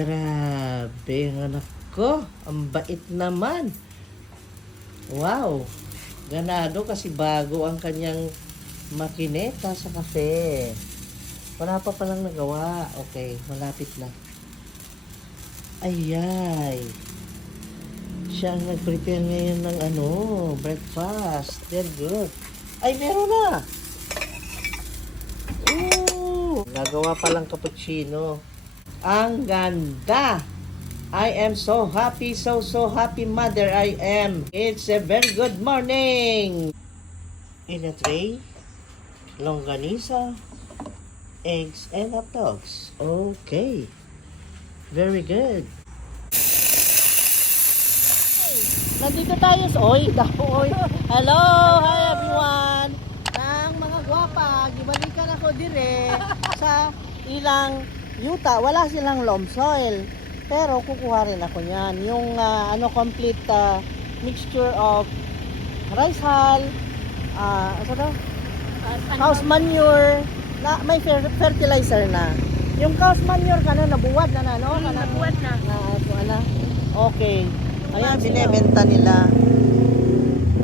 Grabe ang anak ko. Ang bait naman. Wow. Ganado kasi bago ang kanyang makineta sa kape. Wala pa palang nagawa. Okay, malapit na. Ayay. Siya ang nag-prepare ngayon ng breakfast. Very good. Ay, meron na. Ooh. Nagawa palang cappuccino. Ang ganda. I am so happy, so happy mother I am. It's a very good morning. In a tray, longganisa, eggs, and hot dogs. Okay. Very good. Nandito tayo sa Hello, hi everyone. Ang mga gwapa, gibalikan ako dire sa ilang yuta. Wala silang loam soil. Pero kukuha rin ako niyan. Yung complete mixture of rice hull, house manure, may fertilizer na. Yung house manure nabuwad na, no? Nabuwad na. Okay. Ayan, binebenta nila.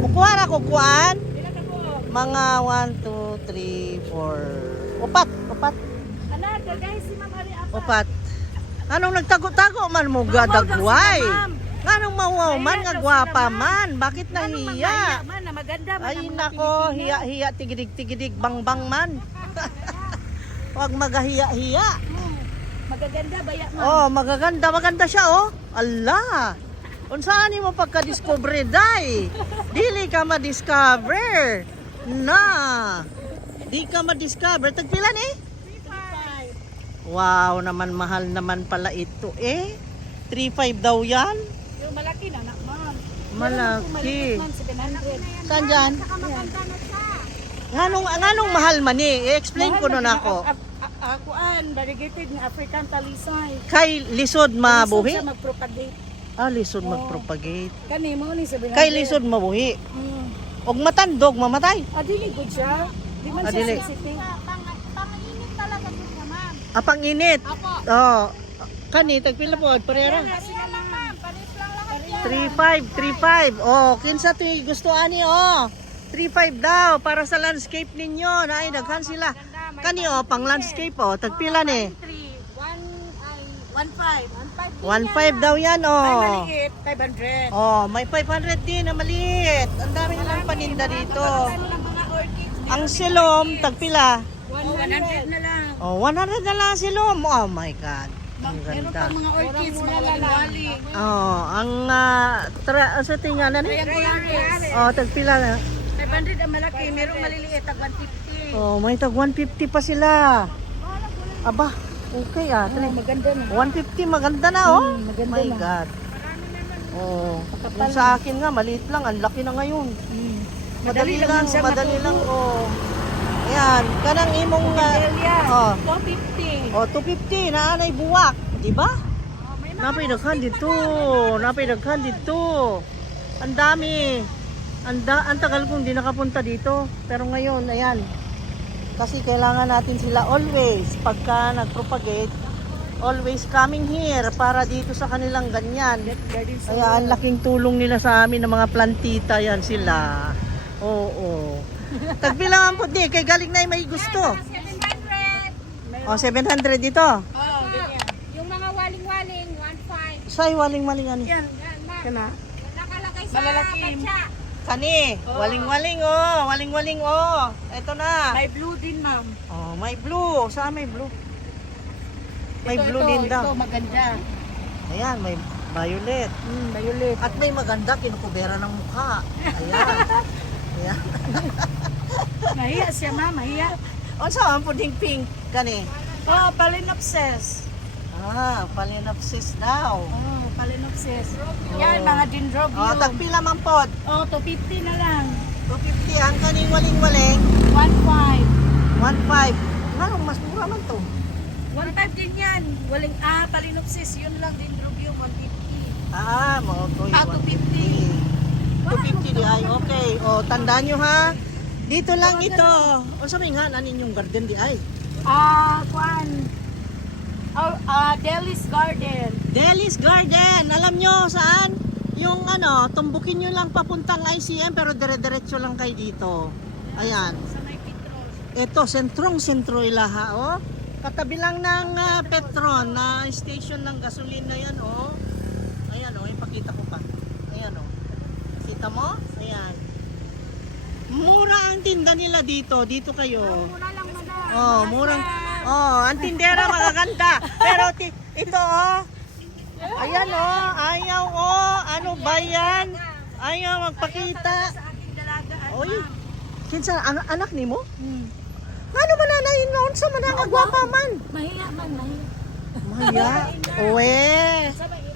Kukuha na kukuhaan. Mga 1, 2, 3, 4. Upat. Guys, si Ma'am Ari apa? Upat. Anong nagtago-tago man mo gadagway? Anong mawaw man nga gwapa man? Bakit nahiya? Maganda man. Ay nako, hiya tigidig bangbang man. Wag magahiya-hiya. Magaganda baya man. Oh, maganda siya oh. Allah. Unsaan mo pagka-discover day? Dili ka ma-discover. Na. Di ka ma-discover. Tagpila ni? Wow, naman mahal naman pala ito eh. 3.5 daw yan. Yung malaki na ma'am. Malaki. 700. Saan dyan? Nganong mahal man eh? I-explain ko nun ako. Akuan, variegated ng African talisay. Kay lisod mabuhi? Lisod sa mag-propagate. Lisod mag-propagate. Kani mo ni 700. Kay lisod mabuhi. Og matandog, mamatay. Dili good siya. Di man siya Dili. sensitive. Panginit talaga siya, ma'am. Panginit. Apo. Oh. Kani, tagpila po. Parera. Sila lang, ma'am. Pares lang lahat yan. 3.5. Oh, kinsa to gusto ani oh. 3.5 daw para sa landscape ninyo. Ay, daghan sila. Kani pang landscape tagpila ni. 1.5. 1.5 daw yan Ay, maliit. 500. May 500 din na maliit. Ang dami nilang paninda dito. Mga orchids. Ang silom, tagpila. 100 na lang. 100 na lang silom. Oh my God. Ang Meron ganda. pang mga orchids, mga wali-wali. Ang sa tinganan ni. Triangularis. Tagpila na. 500 ang malaki. Merong maliliit. Tag 150. May tag 150 pa sila. Aba, okay Maganda na. 150 maganda na maganda my na. God. Yung sa akin nga maliit lang, ang laki na ngayon. Madali lang siya matuto. Ayan, kanang imong 250. 250 na anay buwak, di ba? Napay daghan dito. Ang dami. Ang tagal kong di nakapunta dito. Pero ngayon, ayan. Kasi kailangan natin sila always pagka nagpropagate, always coming here para dito sa kanilang ganyan. Kaya ang laking tulong nila sa amin ng mga plantita yan sila. Oo. Tagbilangan po di, kay galing na may gusto. 700. 700 dito. Yung mga waling-waling, 1.5. Say, waling-waling ano. Yan. Yan, ma'am. Kana. Nakalagay sa Malalaki. batsa. Kani, waling-waling waling-waling Ito na. May blue din, ma'am. May blue. Saan may blue? May blue din daw. Ito maganda. Ayan, may violet. Violet. At may maganda, kinukubera ng mukha. Ayan. Mahiya siya, ma'am. Mahiya. Saan po ding pink? Kani? Phalaenopsis. Phalaenopsis daw. Phalaenopsis. Yan, mga dendrobium. Tagpila man pod. 250 na lang. 250 ang kaning waling-waling. 1.5. 1.5. Anong mas mura man to? 1.5 din yan. Phalaenopsis. Yun lang, dendrobium, 150. Mo to. 250. 250 di ay. Okay. Tandaan nyo ha. Dito lang ito. Sabi nga, nanin yung garden di ay. Kuan. Deli's Garden. Deli's Garden. Alam nyo saan? Yung ano, tumbukin nyo lang papuntang ICM pero dire-diretso lang kayo dito. Ayan. Sa may Petros. Ito, sentrong-sentro ilaha, oh. Katabi lang ng Petron na station ng gasolina yan, oh. Ayan, oh. Ipakita ko pa. Ayan, oh. Kita mo? Ayan. Mura ang tinda nila dito. Dito kayo. Mura lang madam. Oh, murang. Oh, ang tindera magaganda. Pero ito, oh. Ayan, oh. Ayaw, oh. Ano ba yan? Ayaw magpakita. Sa aking dalagaan. Oy. Kinsa anak nimo? Ano man na noon sa manang agwapa man? Mahiya man, mahiya. Maya. Owe.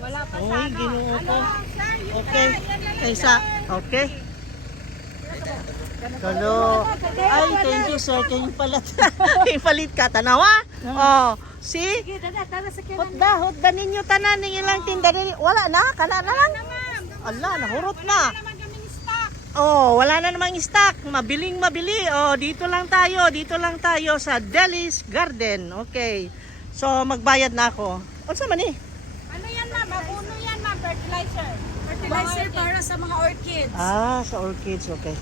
Wala pa Oy, Ginoo ko. sir, Okay. Kaysa. Okay. Kalo. Ay, thank you sir. Kayo palit. Ipalit ka tanawa. Oh, see? Sige, tara sa kanya. Hotda ninyo tanan ning ilang tinda diri. Wala na, kana na lang. Allah, nahurot na. Oh, wala na namang stock. Mabiling mabili. Oh, dito lang tayo sa Deli's Garden. Okay. So, magbayad na ako. Unsa man eh? Ano yan ma'am? Mabuno yan ma'am, fertilizer. Fertilizer para sa mga orchids. Ah, sa orchids, okay.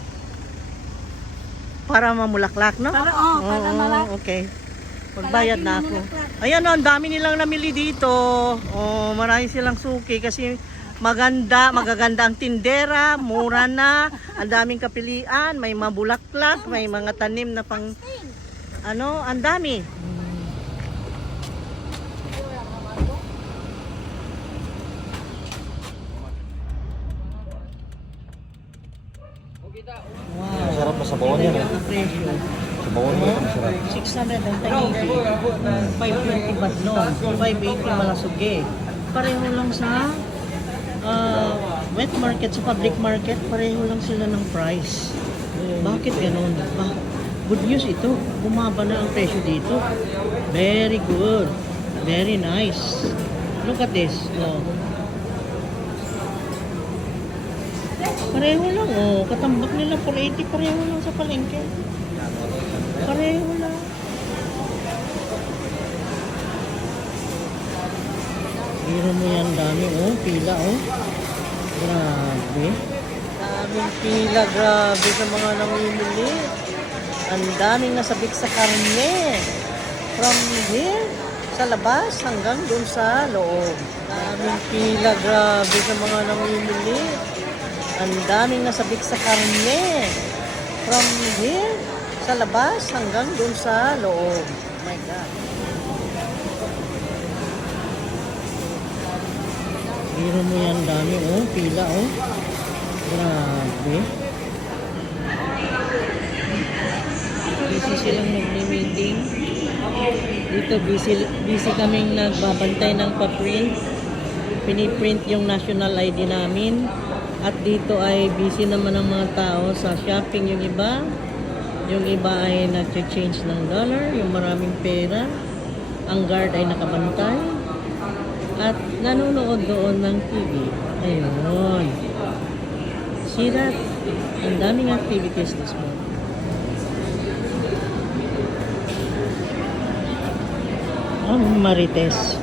Para mamulaklak, no? Para Okay. Magbayad na ako. Ayan, oh, ang dami nilang namili dito. Oh, marami silang suki kasi magaganda ang tindera, mura na, ang daming kapilian, may mabulaklak, may mga tanim na pang ano, ang dami. Wow. Sarap na sabawan yan. Ang presyo. Sabawan mo yan, masarap. 680, 520 badlong, 580 malasuge. Pareho lang sa wet market, sa public market, pareho lang sila ng price. Bakit ganun? Good news ito. Bumaba na ang presyo dito. Very good. Very nice. Look at this. Oh. Pareho lang. Oh. Katambak nila 480. Pareho lang sa palengke. Pareho lang. Biro mo yan, dami. Oh, pila. Oh. Grabe. Daming pila. Grabe sa mga namimili. Ang daming nasabik sa karne. From here, sa labas, hanggang doon sa loob. Daming pila. Grabe sa mga namimili. Ang daming nasabik sa karne. From here, sa labas, hanggang doon sa loob. Oh my God. Biro mo yan, dami. Oh, pila. Oh. Grabe. Busy silang nag-meeting. Dito busy kaming nagbabantay ng pa-print. Piniprint yung national ID namin. At dito ay busy naman ang mga tao sa shopping yung iba. Yung iba ay nag-change ng dollar, yung maraming pera. Ang guard ay nakabantay. At nanonood doon ng TV. Ayun. See that? Ang daming activities this morning. Marites.